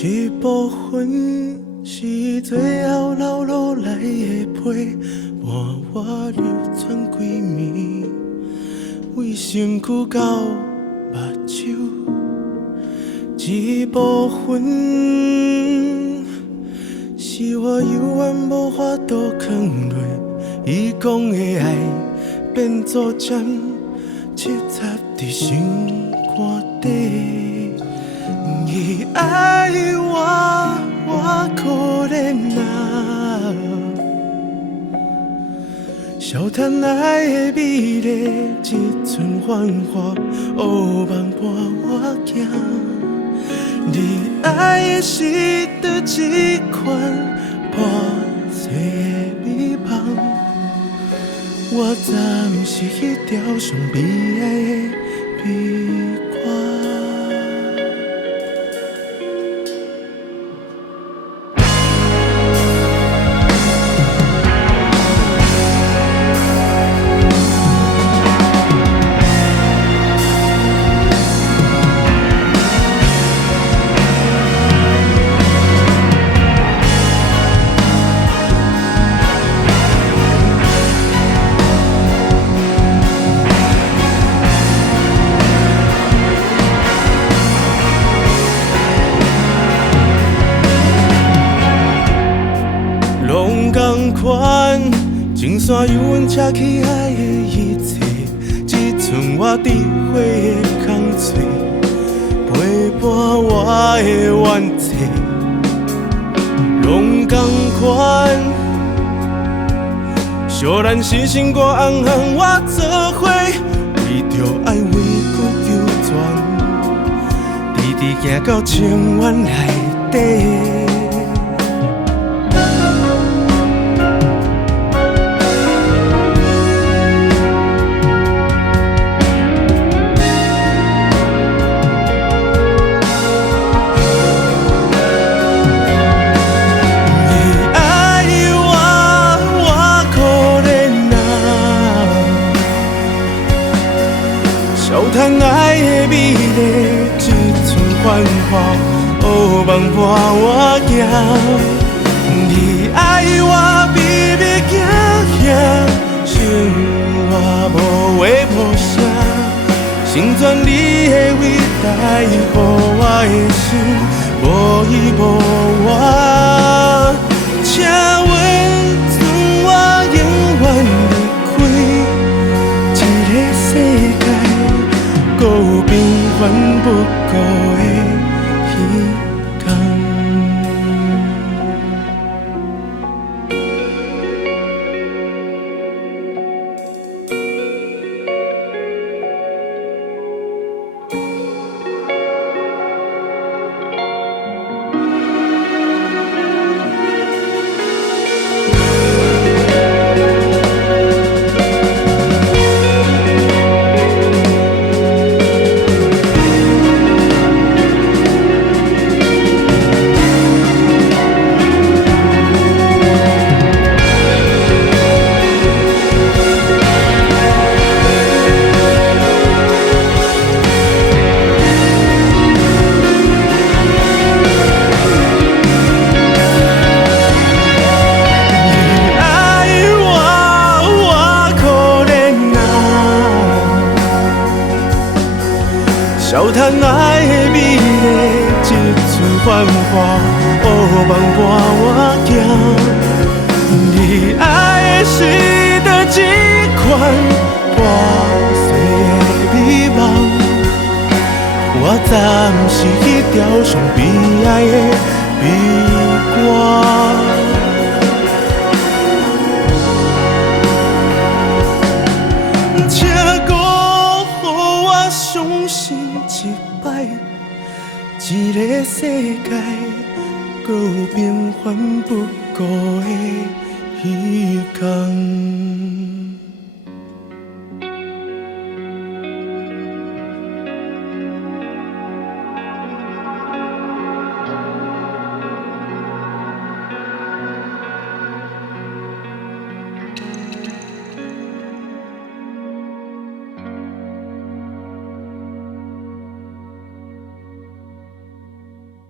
一部分是最后流落来的批，伴我流转几暝，为身躯到目睭。一部分是我犹原无法度藏落，伊讲的爱变作针，刺插伫心肝底。伊爱我，我可怜啊！笑谈爱的美丽，一寸繁华，黑梦伴我行。你爱的是倒一款破碎的美梦？我暂是迄条上悲哀的悲歌。同款，情线犹原扯起爱的一切，一寸我智慧的空嘴，陪伴我的怨气，拢同款。小咱心心肝红红我做伙，为着爱为故求全，直直行到情缘内底。笑谈爱的美丽，一寸繁华，黑梦伴我行。你爱我，微微行行，生活无话无声，成全你的伟大，予我的心无依无我。请阮存我永远离开这个世界。搁有平凡不过的彼天。笑谈爱的美丽，一寸繁华，黑梦伴我行。你爱的是倒一款破碎的美梦？我暂是迄条上悲哀的悲歌。请搁予我相信一摆，这个世界搁有平凡不过的彼天。